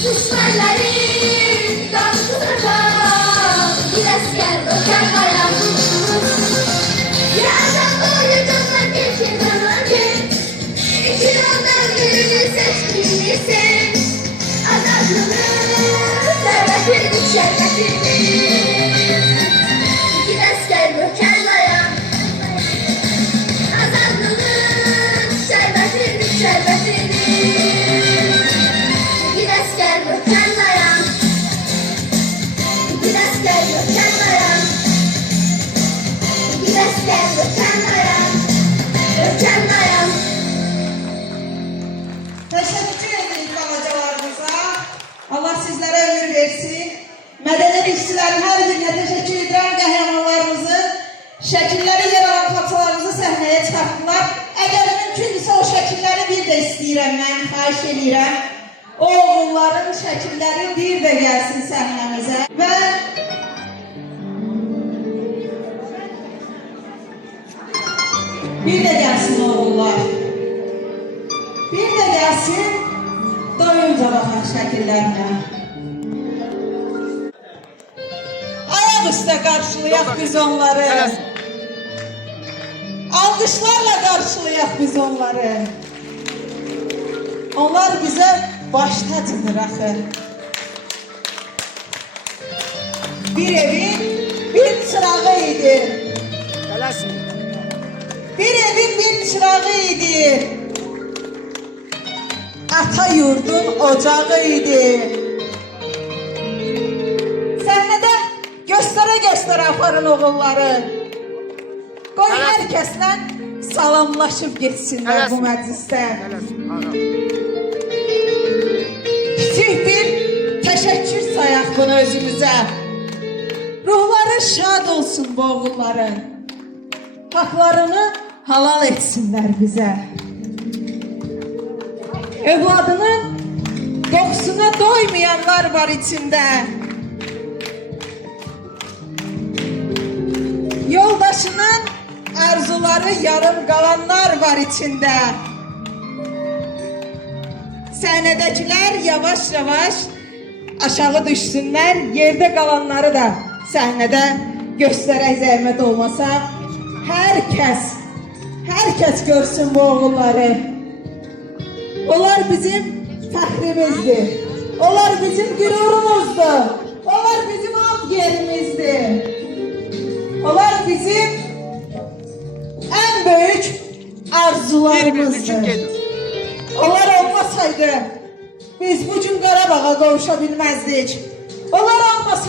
Düşmanların can tutacak, bir asker öter bayan. Yerden doğru canlar geçin zannet, İki yoldan birini seçtiğinizsin. Adamını, servetini, şerefini. İki asker öter bayan. Adamını, servetini, şerefini. Teşekkür ederim balacalarımıza. Allah sizlere ömür versin. Medeniyet işçilerin her birine teşekkür ederim. Qəhrəmanlarımızın şəkilləri yer alan parçalarımızı səhnəyə çıxartdılar. Əgər mümkündürsə o şəkilləri bir də istəyirəm, mən xahiş edirəm. O oğulların şəkilləri bir də gəlsin səhnəmizə. Və bir də gəlsin oğullar. Bir də gəlsin doyunca baxan şəkillərinə. Ayaq üstə qarşılayaq biz onları. Alqışlarla qarşılayaq biz onları. Onlar bizə baş tacıdır axı. Bir evin bir çırağı idi. Bir evin bir çırağı idi. Ata yurdun ocağı idi. Səhnədə göstərə aparın oğulları. Qoy hər kəslə salamlaşıb geçsinlər bu məclisdə. Kiçik bir təşəkkür sayaq bunu özümüzə. Ruhları şad olsun bu oğulların. Haqlarını halal etsinlər bizə. Evladının qoxusuna doymayanlar var içində. Yoldaşının arzuları yarım qalanlar var içində. Səhnədəkilər yavaş-yavaş aşağı düşsünlər. Yerdə qalanları da səhnədə göstərək zəhmət olmasa. Hər kəs görsün bu oğulları. Onlar bizim fəxrimizdir. Onlar bizim qürurumuzdur. Onlar bizim alt yerimizdir. Onlar bizim ən böyük arzularımızdır. Onlar olmasaydı biz bu gün Qarabağa qovuşa bilməzdik. Onlar olmasaydı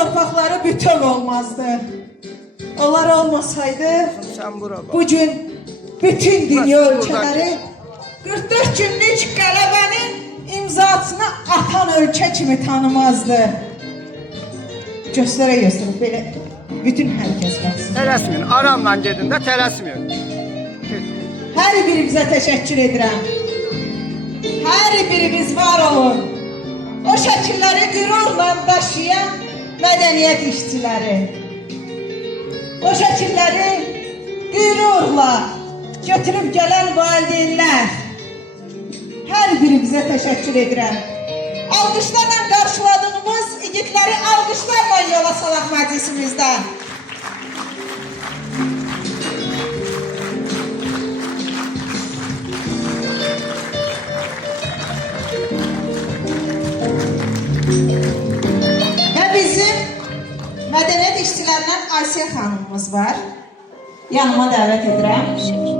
torpaqları bütöv olmazdı. Onlar olmasaydı Sen bura bak. bugün bütün dünya Burası ölkələri 44 günlük qələbənin imzasını atan ölkə kimi tanımazdı. Göstərə belə bütün hər kəs baxsın. Tələsməyin. Aramla gedin də tələsməyin. Hər birinizə təşəkkür edirəm. Hər biriniz var olun. O şəkilləri qürurla daşıyan mədəniyyət işçiləri. O şəkilləri qürurla götürüb gələn valideynlər. Hər birinizə təşəkkür edirəm. Alqışlarla qarşıladığımız igidləri alqışlarla yola salaq məclisimizdə. Və bizim mədəniyyət işçilərindən Ayşə xanımımız var. Yanıma dəvət edirəm.